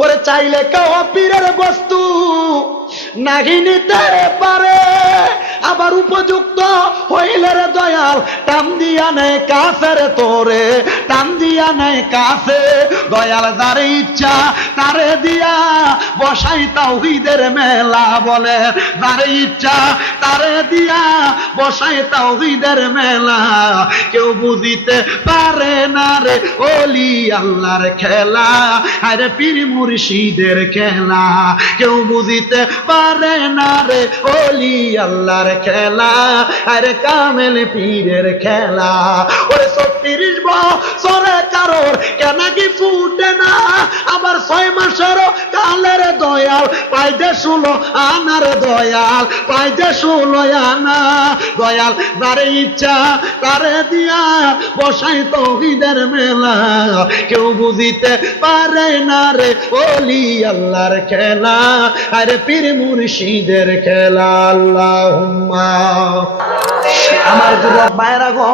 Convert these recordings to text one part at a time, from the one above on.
ওরে চাইলে কেউ পীরের বস্তু নাহি নিতে পারে। আবার উপযুক্ত হইলে রে দয়াল, টান দিয়া নেয় কাছে রে তোরে, টান দিয়া নেয় কাছে দয়াল যারে ইচ্ছা তারে দিয়া বসাই তাওহিদের মেলা বলে। যারে ইচ্ছা তারে দিয়া বসাই তাওহিদের মেলা। কেউ বুঝিতে পারে না রে ওলি আল্লাহর খেলা আরে পীর মুর্শিদের খেলা। কেউ বুঝিতে পারে না রে ওলি আল্লাহর খেলা, আরে কামেল পীরের খেলা। ওরে ছত্রিশ বছরে কারোর কেন কি ফুটে না। আবার ছয় মাসেরও কালের দয়াল পাইতে শুলো আনার দয়াল পাইতে শুলো আনা। দয়াল যারে ইচ্ছা, তারে দিয়া বসাই তহিদের মেলা। কেউ বুঝিতে পারে না রে ওলি আল্লাহর খেলা, আরে পীর মুর্শিদের খেলা। আল্লাহুম্মা আমার যুবক ভাইরা গো,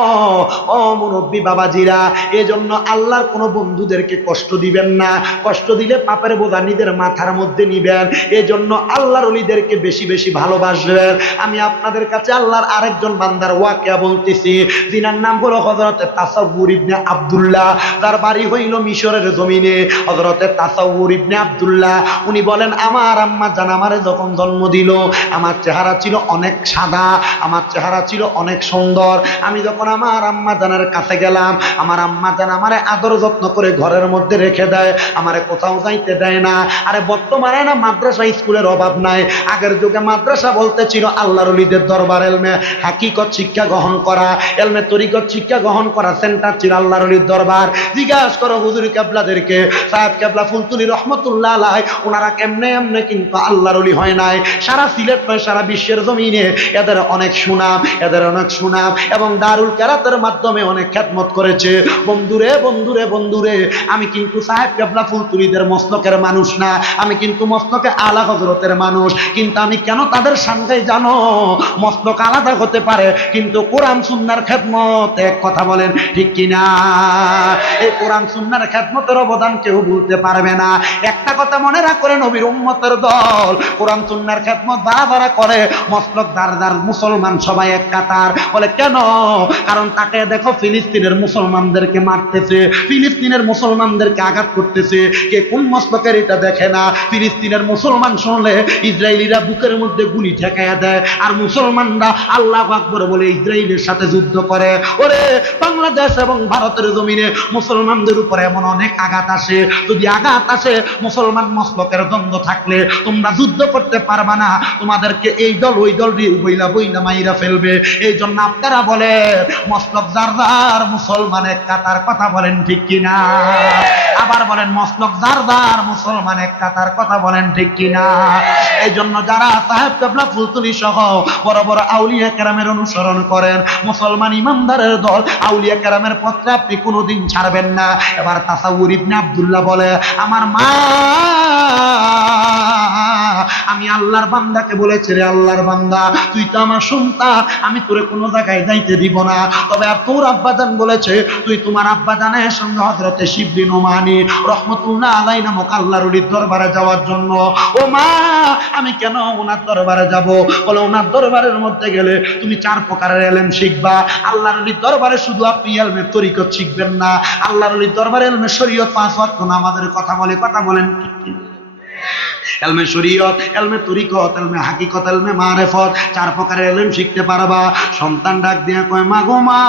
ও মুরব্বী বাবাজিরা, এজন্য আল্লাহর কোন বন্ধুদেরকে কষ্ট দিবেন না। কষ্ট দিলে পাপের বোঝা নিজের মাথার মধ্যে নিবেন। এজন্য আল্লাহর অলিদেরকে বেশি বেশি ভালোবাসবেন। আমি আপনাদের কাছে আল্লাহর আরেকজন বান্দার ওয়াকিয়া বলতেছি, যিনার নাম হলো হজরতে তাসাউর ইবনে আব্দুল্লাহ। তার বাড়ি হইল মিশরের জমিনে। হজরতে তাসাউর ইবনে আব্দুল্লাহ, উনি বলেন, আমার আম্মা জান আমারে যখন জন্ম দিল, আমার চেহারা ছিল অনেক সাদা, আমার চেহারা ছিল অনেক সুন্দর। আমি যখন আমার আম্মা জানের কাছে গেলাম, আমার আম্মা জান আমারে আদর যত্ন করে ঘরের মধ্যে রেখে দেয়, আমারে কোথাও যাইতে দেয় না। আরে বর্তমানে না মাদ্রাসা স্কুলের অভাব নাই। আগের যুগে মাদ্রাসা বলতে ছিল আল্লাহর অলিদের দরবার এলমে হাকিকত শিক্ষা গ্রহণ করা। এলমে তরিকত শিক্ষা গ্রহণ করা সেন্টার ছিল আল্লাহর অলির দরবার। জিজ্ঞাসা করো হুজুর কেবলাদেরকে, সাহেব কেবলা ফুলতুলি রহমতুল্লাহ আলাই ওনারা কেমনে এমনে কিন্তু আল্লাহর অলি হয় নাই। সারা সিলেট নয়, সারা বিশ্বের জমিনে। এদের অনেক সুনাম, এদের অনেক সুনাম এবং দারুল কেরাতের মাধ্যমে অনেক খ্যাতমত করেছে। বন্ধুরে বন্ধুরে বন্ধুরে, আমি কিন্তু সাহেব কেবলা ফুলতুলিদের মস্তকের মানুষ না। আমি কিন্তু মস্তকে আলা হজরতের মানুষ। কিন্তু আমি কেন তাদের সঙ্গে জানো? মস্তক আলাদা হতে পারে, কিন্তু কোরআন সুন্নার খেদমত এক কথা বলেন, ঠিক কিনা? এই কোরআন সুন্নার খেদমতের অবদান কেউ বলতে পারবে না। একটা কথা মনে রাখলে নবীর উম্মতের দল, কোরআন সুন্নার খেদমত দ্বারা দ্বারা করে, মস্তক দার দার মুসলমান সবাই এক কাতার। বলে, কেন? কারণ তাকে দেখো ফিলিস্তিনের মুসলমানদেরকে মারতেছে, ফিলিস্তিনের মুসলমানদেরকে আঘাত করতেছে। কে কোন মস্তকের এটা দেখে না? ফিলিস্তিনের মুসলমান শুনলে ইসরায়েলিরা বুকের মধ্যে গুলি ঠেকাইয়া দেয়, আর মুসলমানরা আল্লাহ আকবর বলে ইসরায়েলের সাথে যুদ্ধ করে। ওরে, বাংলাদেশ এবং ভারতের জমিনে মুসলমানদের উপরে এমন অনেক আঘাত আসে। যদি আঘাত আসে, মুসলমান মস্তকের দ্বন্দ্ব থাকলে তোমরা যুদ্ধ করতে পারবা না। তোমাদেরকে এই দল, ওই দল বইলা বইলা মাইরা ফেলবে। এই জন্য আপনারা বলে মস্তক যার যার মুসলমান কাতার কথা বলেন ঠিক কিনা? আবার বলেন মস্তক যার যার মুসলমান কাতার কথা বলেন ঠিক কিনা? এই জন্য যারা সাহেব কেবলা ফুলতুলি সহ বড় বড় আউলিয়া কেরামের অনুসরণ করেন, মুসলমান ইমানদারের দল আউলিয়া কেরামের পত্রে আপনি কোনোদিন ছাড়বেন না। এবার তাসাউর ইবনে আব্দুল্লাহ বলে, আমার মা আমি আল্লাহর বান্দাকে বলেছি রে আল্লাহর বান্দা, তুই তো আমার সন্তান, আমি তোরে কোনো জায়গায় যাইতে দিব না। তবে আর তোর আব্বাজান বলেছে, তুই তোমার আব্বাজানের সঙ্গে হজরতে শিবলি নোমানি রহমতুল্লাহ আলাই নামক আল্লাহর অলির দরবারে যাওয়ার জন্য। ও মা, আমি কেন ওনার দরবারে যাব? বলে, ওনার দরবারের মধ্যে গেলে তুমি চার প্রকারের এলেম শিখবা। আল্লাহর অলির দরবারে শুধু আপনি এলমে তরিকত শিখবেন না। আল্লাহর অলির দরবারে এলমে শরীয়ত পাঁচ ওয়াক্ত নামাজের কথা বলে, কথা বলেন ঠিক? এলমে শরীয়ত, এলমে তরিকত, এলমে হাকিকত, এলমে মারেফত। চার প্রকারের এলম শিখতে পারবা। সন্তান ডাক দিয়া কয়, মা গো মা,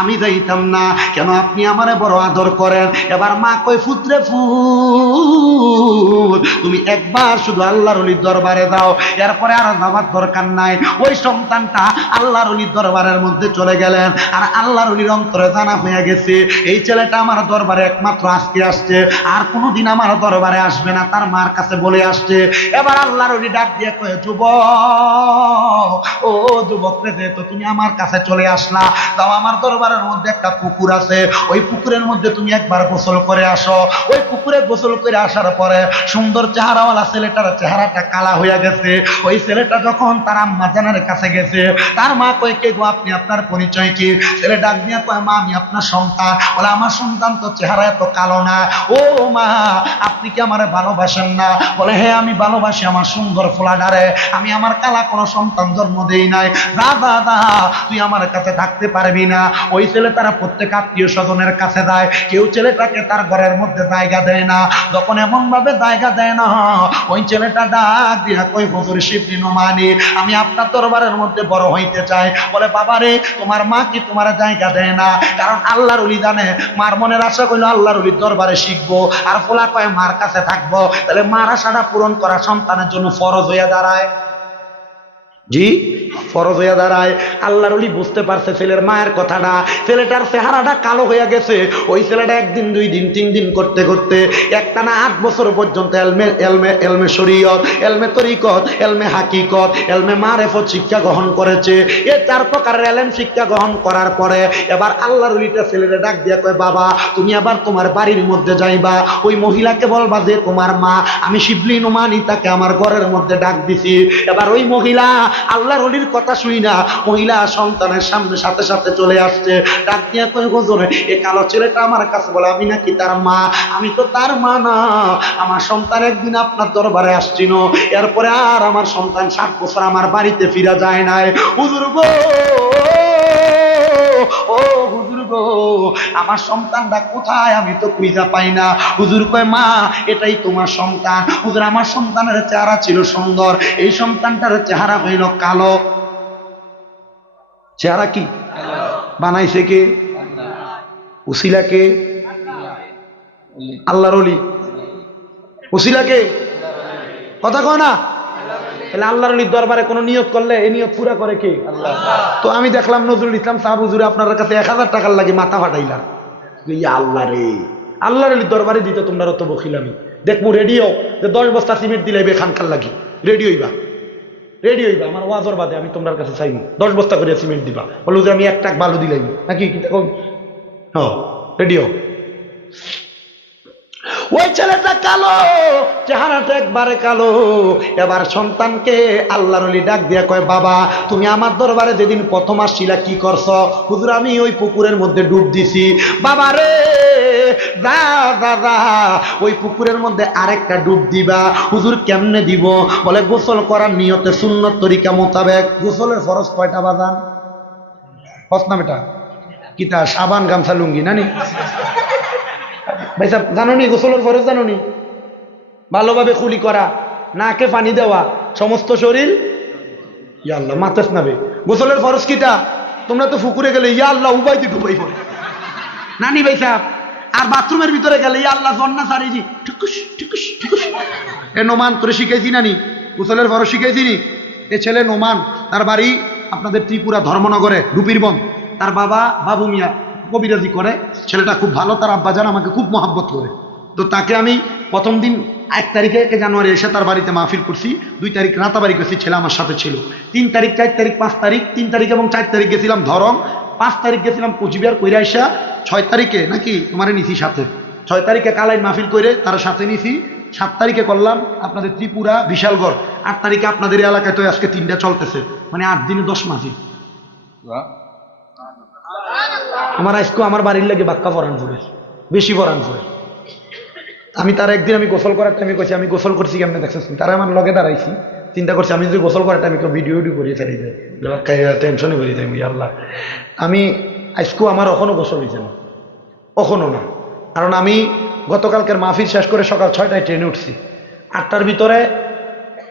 আমি যাইতাম না। কেন আপনি আমারে বড় আদর করেন? এবার মা কয়, ফুত্রে ফুল তুমি একবার শুধু আল্লাহর অলির দরবারে দাও এরপরে আর যাওয়ার দরকার নাই। ওই সন্তানটা আল্লাহর অলির দরবারের মধ্যে চলে গেলেন। আর আল্লাহর অলির অন্তরে জানা হয়ে গেছে, এই ছেলেটা আমার দরবারে একমাত্র আজকে আসছে। আর কোনোদিন আমার দরবারে আসবে আসবে না, তার মার কাছে বলে আসছে। এবার আল্লাহর ওলি ডাক দিয়ে কয়ে যুব ও যুবক রে যেহেতু তুমি আমার কাছে চলে আসলা। তাও আমার দরবারের মধ্যে একটা পুকুর আছে। ওই পুকুরের মধ্যে তুমি একবার গোসল করে আসো। ওই পুকুরে গোসল করে আসার পরে সুন্দর চেহারাওয়ালা ছেলেটার চেহারাটা কালা হয়ে গেছে। ওই ছেলেটা যখন তার আম্মা জানার কাছে গেছে, তার মা কয়, কে গো, আপনি আপনার পরিচয় কি? ছেলে ডাক দিয়া কয়, মা, আমি আপনার সন্তান। বলে, আমার সন্তান তো চেহারা এত কালো না। ও মা, আপনি কি আমার ভালোবাসেন না। বলে হ্যাঁ আমি ভালোবাসি আমার সুন্দর ফোলাডারে। আমি আমার কালা কোনো সন্তান জন্ম দেই নাই। দা দাদা তুই আমার কাছে থাকতে পারবি না। ওই ছেলে তারা প্রত্যেক আত্মীয় স্বজনের কাছে যায়। কেউ ছেলেটাকে তার ঘরের মধ্যে জায়গা দেয় না। যখন এমন ভাবে জায়গা দেয় না, ওই ছেলেটা ডাক দিয়া কই হুজুর শিবলি মানি আমি আপনার দরবারের মধ্যে বড় হইতে চাই। বলে বাবারে তোমার মা কি তোমার জায়গা দেয় না? কারণ আল্লাহর উলি জানে। মার মনের আশা কইলো, আল্লাহর উলির দরবারে শিখব। আর ফোলা কয়, মার কাছে থাকব। তাহলে মারা সারা পূরণ করা সন্তানের জন্য ফরজ হয়ে দাঁড়ায়। জি? ফরজ হইয়া দাঁড়ায়। আল্লাহর অলি বুঝতে পারছে ছেলের মায়ের কথাটা। ছেলেটার চেহারাটা কালো হইয়া গেছে। ওই ছেলেটা একদিন, দুই দিন, তিন দিন করতে করতে একটানা আট বছর পর্যন্ত এলমে এলমে এলমে শরীয়ত, এলমে তরিকত, এলমে হাকিকত, এলমে মারেফত শিক্ষা গ্রহণ করেছে। এ চার প্রকারের এলেম শিক্ষা গ্রহণ করার পরে এবার আল্লাহর অলিটা ছেলেরে ডাক দিয়া কয়, বাবা, তুমি আবার তোমার বাড়ির মধ্যে যাইবা। ওই মহিলাকে বলবা যে, তোমার মা, আমি শিবলি নুমানি তাকে আমার ঘরের মধ্যে ডাক দিছি। এবার ওই মহিলা আল্লাহর অলির কথা শুই না। মহিলা সন্তানের সামনে সাথে সাথে চলে আসছে। ডাক দিয়া কই গোজনে এ কালো ছেলেটা আমার কাছে বলে, আমি নাকি তার মা? আমি তো তার মা না। আমার সন্তান একদিন আপনার দরবারে আসছিল। এরপরে আর আমার সন্তান সাত বছর আমার বাড়িতে ফিরা যায় নাই। হুজুর গো, ও হুজুর গো, আমার সন্তানটা কোথায়? আমি তো খুঁজা পাই না। হুজুর কয়, মা, এটাই তোমার সন্তান। হুজুর, আমার সন্তানের চেহারা ছিল সুন্দর। এই সন্তানটার চেহারা হইল কালো। চেহারা কি? বানাইছে কে? উসিলা কে? আল্লাহর অলি। উসিলা কে? কথা কয় না? তাহলে আল্লাহর অলির দরবারে কোনো নিয়ত করলে এই নিয়ত পুরা করে কে? তো আমি দেখলাম নজরুল ইসলাম সাহাব হুজুরে আপনার কাছে এক হাজার টাকার লাগে মাথা ফাটাইলাম। আল্লাহ রে। আল্লাহর অলির দরবারে দিতে তোমরা অত বকিলামি দেখব রেডিও, যে দশ বস্তা সিমেন্ট দিলে বে খানখান লাগি। রেডি হইবা। রেডি হইবা, আমার ওয়াজর বাদে আমি তোমার কাছে চাইনি। দশ বস্তা করে সিমেন্ট দিবা। বলল যে আমি এক টাক বালু দিলাম নাকি? কি দেখো হ্যাঁ রেডিও। ছেলেটা কালো, চেহারাটা একবারে কালো। এবার সন্তানকে আল্লাহর অলি ডাক দিয়া কয়, বাবা, তুমি আমার দরবারে যেদিন প্রথম আসছিলা, কি করছ? হুজুর, আমি ওই পুকুরের মধ্যে ডুব দিছি। বাবা রে দাদা ওই পুকুরের মধ্যে আরেকটা ডুব দিবা। হুজুর, কেমনে দিব? বলে, গোসল করার নিয়তে সুন্নত তরিকা মোতাবেক গোসলের ফরজ কয়টা বাজান? হস না বেটা কিতা, সাবান, গামছা, লুঙ্গি, নানি? ভাই সাহেব জানো নি গোসলের ফরজ জানো নি ভালোভাবে কুলি করা, নাকে পানি দেওয়া, সমস্ত শরীর ইয়া আল্লাহ মাথাস নাবে গোসলের ফরজ কিটা? তোমরা তো ফুকুরে গেলে, ইয়া আল্লাহ, উবাই দি ডুবাই পড়ে নানি ভাই সাহেব, আর বাথরুমের ভিতরে গেলে, ইয়া আল্লাহ, জন্না সারি জি টুকুস টুকুস টুকুস এ নোমান তোরে শিখাইছি নানি, গোসলের ফরজ শিখাইছি নি। এ ছেলে নোমান, তার বাড়ি আপনাদের ত্রিপুরা ধর্মনগরে রুপিরবন তার বাবা বাবু মিয়া কবিরাজি করে, ছেলেটা খুব ভালো, তার আব্বাজান আমাকে খুব মহাব্বত করে। তো তাকে আমি প্রথম দিন এক তারিখে একে জানুয়ারি এসে তার বাড়িতে মাহফিল করছি, দুই তারিখ রাতাবাড়ি করছি, ছেলে আমার সাথে ছিল। তিন তারিখ, চার তারিখ, পাঁচ তারিখ, তিন তারিখ এবং চার তারিখ গেছিলাম ধরম, পাঁচ তারিখ গেছিলাম কোচবিহার কইরা আইসা ছয় তারিখে, নাকি তোমার নিছি সাথে? ছয় তারিখে কালাই মাহফিল করে তার সাথে নিছি, সাত তারিখে করলাম আপনাদের ত্রিপুরা, বিশালগড়। আট তারিখে আপনাদের এলাকায় তো আজকে তিনটা চলতেছে মানে আট দিনে দশ মাসই আমার আজকে আমার বাড়ির লাগে বাক্কা ফরান ফুরে বেশি ফরান ফুরে আমি তার একদিন আমি গোসল করার টাইমে কইছি, আমি গোসল করছি কেমনে দেখছিস তারা আমার লগে দাঁড়াইছি, চিন্তা করছি আমি যদি গোসল করার টাইমে ভিডিও ভিডিও করিয়ে চালিয়ে যায় টেনশনে করি যাই আল্লাহ আমি আজকেও আমার এখনও গোসল হয়েছে না। কখনো না। কারণ আমি গতকালকের মাহফিল শেষ করে সকাল ছয়টায় ট্রেনে উঠছি। আটটার ভিতরে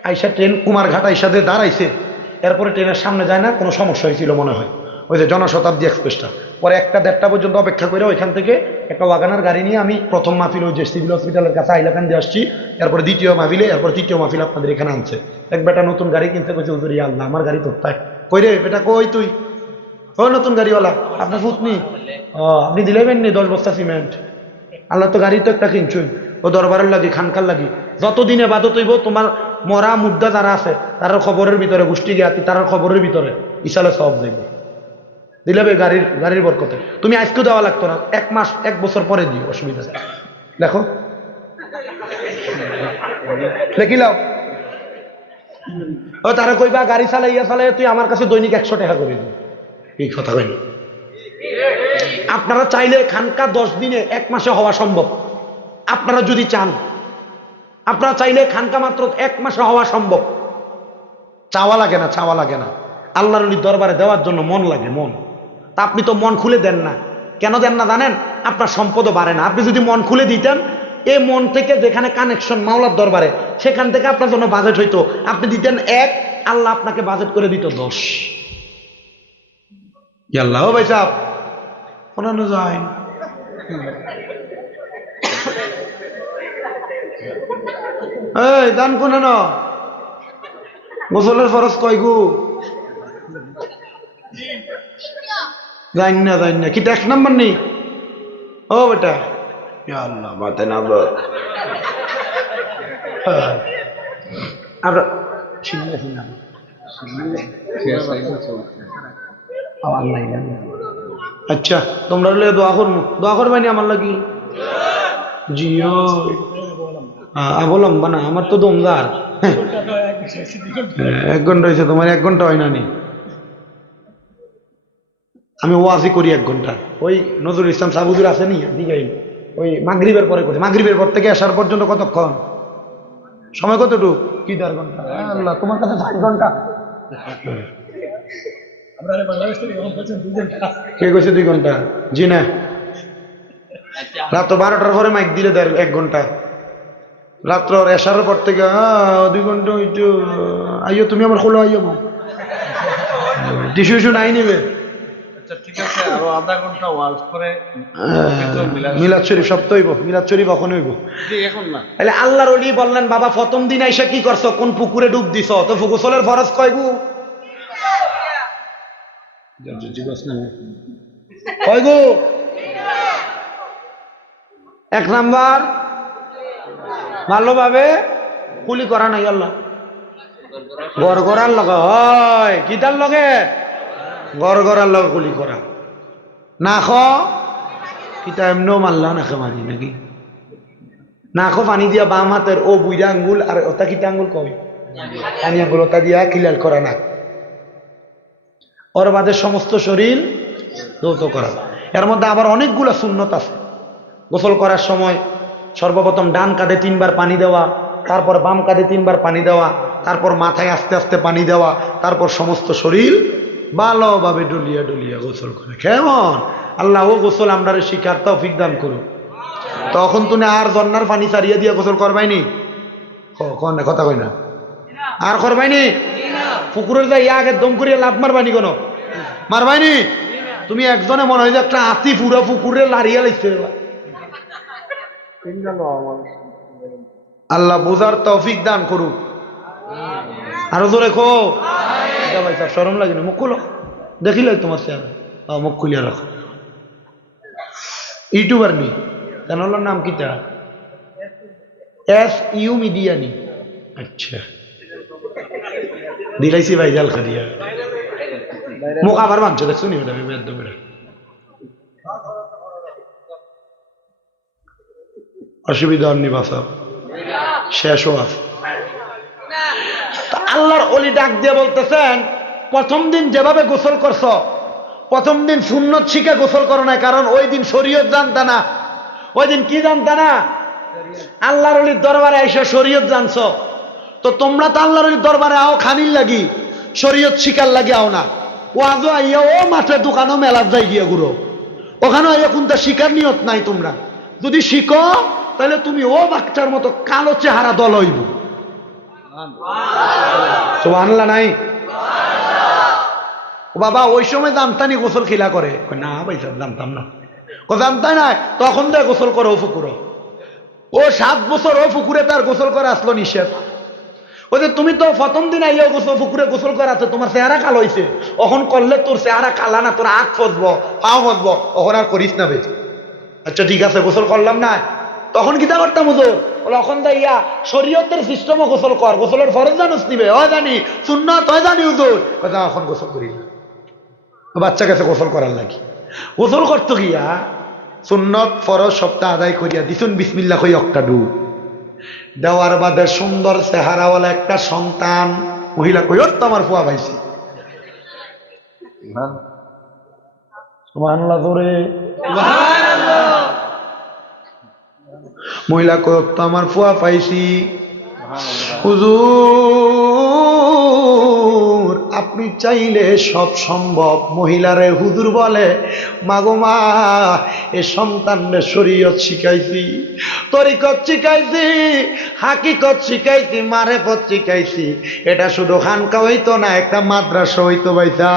আইসা ট্রেন কুমারঘাট আইসাতে দাঁড়াইছে, এরপরে ট্রেনের সামনে যায় না, কোনো সমস্যা হয়েছিল মনে হয়। ওই যে জনশতাব্দী এক্সপ্রেসটা। পরে একটা দেড়টা পর্যন্ত অপেক্ষা করে ওইখান থেকে একটা ওয়াগানার গাড়ি নিয়ে আমি প্রথম মাহফিল ওই যে সিভিল হসপিটালের কাছে আইলাকান দিয়ে আসছি, এরপরে দ্বিতীয় মাহফিলে, এরপর তৃতীয় মাহফিল আপনাদের এখানে আনছে। এক বেটা নতুন গাড়ি কিনতে কইছে, হুজুর, ইয়া আল্লাহ, আমার গাড়ি তো তাই। কই রে, বেটা, কই তুই? ও, নতুন গাড়িওয়ালা, আপনার ফুতনি ও, আপনি দিলেবেন নি, দশ বস্তা সিমেন্ট। আল্লাহ তো গাড়ি তো একটা কিনছুই ও দরবারের লাগি, খানকার লাগি। যতদিন এবাদত হইব, তোমার মরা মুদ্রা যারা আছে তার খবরের ভিতরে, গোষ্ঠী জ্ঞাতি তার খবরের ভিতরে ইসালে সব যাইব। দিলে বে গাড়ির গাড়ির বরকতে। তুমি আজকেও দেওয়া লাগতো না, এক মাস, এক বছর পরে দিও, অসুবিধা নেই। দেখো। দেখিলাও ও তারা কইবা, গাড়ি চালাইয়া চালাই তুই আমার কাছে দৈনিক একশো টাকা করে দিবি। এই কথা কইনি। আপনারা চাইলে খানকা দশ দিনে এক মাসে হওয়া সম্ভব। আপনারা যদি চান, আপনারা চাইলে খানকা মাত্র এক মাসে হওয়া সম্ভব। চাওয়া লাগে না, চাওয়া লাগে না। আল্লাহর দরবারে দেওয়ার জন্য মন লাগে, মন। তা আপনি তো মন খুলে দেন না। কেন দেন না জানেন? আপনার সম্পদও বাড়ে না। আপনি যদি মন খুলে দিতেন এই মন থেকে যেখানে কানেকশন মাওলার দরবারে সেখান থেকে আপনার জন্য বাজেট হইতো। আপনি দিতেন এক আল্লাহ আপনাকে বাজেট করে দিত দশ। আল্লাহ ভাই সাহ শোনানো যায় এই দান কোন ন গোসলের ফরজ কয় জানি না জানি না কি এক নাম্বার নেই? ও বেটা। আল্লাহ মাতে না নাই আচ্ছা তোমরা হলে দোয়া করব দোয়া করবানি আমার লাগি? জিও। বললাম না আমার তো দমদার এক ঘণ্টা হয়েছে, তোমার এক ঘণ্টা হয় না নি। আমি ওয়াজি করি এক ঘণ্টা। ওই নজরুল ইসলাম সাবুদুর আছে নি? দিঘাই ওই মাগরিবের পরে করছে মাগরিবের পর থেকে আসার পর্যন্ত কতক্ষণ? সময় কতটুকু? কি দেড় ঘণ্টা? আল্লাহ তোমার কাছে চার ঘণ্টা। কে কইছে দুই ঘণ্টা? জি না। রাত্র বারোটার পরে মাইক দিলে দেড় এক ঘণ্টা। রাত্র এসারের পর থেকে দুই ঘণ্টা হইতো আইও তুমি আমার খোলো আইও টিসু ইস্যু নাই নিবে? ঠিক আছে আরও আধা ঘণ্টা ওয়াজ করে মিলাদ শরীফ সপ্তাহ হইব মিলাদ শরীফ কখন হইব। এখন না। তাহলে আল্লাহর অলি বললেন বাবা প্রথম দিন আইসা কি করছ? কোন পুকুরে ডুব দিছ? তো গোসলের ফরজ কয় গু? এক নাম্বার। ভালোভাবে কুলি করা নাই আল্লাহ। গড় গড়ার লগে হয় কিতার লগে? গড় গড়ার লগে কুলি করা। না খ, কিতা এমনিও মারলা নাখে মারি নাকি? নাকো পানি দিয়া বাম হাতের ও বুইরা আঙ্গুল, আর ওটা কিটা আঙ্গুল কই পানি আঙ্গুল, ওটা দিয়া ক্লিয়ার করা না ওর বাদে সমস্ত শরীর দৌত করা। এর মধ্যে আবার অনেকগুলা সুন্নত আছে। গোসল করার সময় সর্বপ্রথম ডান কাঁধে তিনবার পানি দেওয়া, তারপর বাম কাঁধে তিনবার পানি দেওয়া, তারপর মাথায় আস্তে আস্তে পানি দেওয়া, তারপর সমস্ত শরীর ভালোভাবে ডলিয়া ডলিয়া গোসল করে। কেমন? আল্লাহ, ও গোসল আমরা শিকার তৌফিক দান করুন তখন তুমি আর জন্নার পানি সারিয়ে দিয়ে গোসল করবাইনি? কথা কই না। আর করবাইনি? পুকুরের যাই আগে দম করিয়া লাভ মারবানি কোন? মারবাইনি? তুমি একজনে মনে হয় যে একটা আতি পুরো পুকুরে লাড়িয়ে লাগছে আল্লাহ বোঝার তৌফিক দান করুক। আরও জোরে খো ভাই সাহেব সরম লাগে না মুখ খুলো। দেখিল তোমার চেহারা। আহ, মুখ খুলিয়া রাখো। ইউটিউবার নি চ্যানেলের নাম কিটা এস ইউ মিডিয়া নি। আচ্ছা। দিলাইছি ভাই জাল খাদিয়া মুখ আবার মানছো দেখছ নি ওটা? বেদ বেড়া অসুবিধা হননি বাসা শেষও আছে। তা আল্লাহর অলি ডাক দিয়ে বলতেছেন, প্রথম দিন যেভাবে গোসল করছ, প্রথম দিন সুন্নত শিখে গোসল করো না কারণ ওই দিন শরীয়ত জানতা না। ওই দিন কি জানতা না? আল্লাহর অলির দরবারে এসে শরীয়ত জানছ। তো তোমরা তো আল্লাহর অলির দরবারে আও খানির লাগি, শরীয়ত শিকার লাগি আও না। ও আজও আইয়া ও মাঠে, দোকানও মেলার যাই গিয়ে ঘুরো। ওখানে আইয়া কোনটা শিকার নিয়ত নাই তোমরা। যদি শিখো, তাহলে তুমি ও বাচ্চার মতো কালো চেহারা দল হইব। নাই? বাবা, ওই সময় গোসল খিলা করে। না ভাই জানতাম না। না তখন দেয় গোসল করে ও ও সাত বছর ও পুকুরে তার গোসল করে আসলো নিষেধ। ওই যে, তুমি তো প্রথম দিন আইয়া গোসল পুকুরে গোসল করাতে তোমার চেহারা কালো হয়েছে অখন করলে তোর চেহারা কালা না, তোর আখ ফসবো পাও ফসবো অখন আর করিস না বেশ আচ্ছা ঠিক আছে, গোসল করলাম না। তখন কিতা করতাম হুজুর? দা ইয়া শরীয়তের সিস্টেমও গোসল কর গোসলের ফরজ জানুস নিবে হয় জানি সুন্নত হয় জানি হুজুর। কথা এখন গোসল করি না। বাচ্চা কাছে গোসল করার লাগি। গোসল করতো গিয়া সুন্নত ফরজ সপ্তাহ আদায় করিয়া দিছুন বিসমিল্লা কই একটা দেওয়ার বাদে সুন্দর চেহারাওয়ালা একটা সন্তান মহিলা কই ওর তো আমার ফুয়া পাইছি। সুবহানাল্লাহ। জোরে। মহিলা কই ওর তো আমার ফুয়া পাইছি। হুজুর আপনি চাইলে সব সম্ভব। মহিলারে হুজুর বলে মাগো মা এ সন্তানরে শরীয়ত শিখাইছি তরিকত শিখাইছি হাকিকত শিখাইছি মারেফত শিখাইছি। এটা শুধু খানকা হইতো না একটা মাদ্রাসা হইতো ভাইসা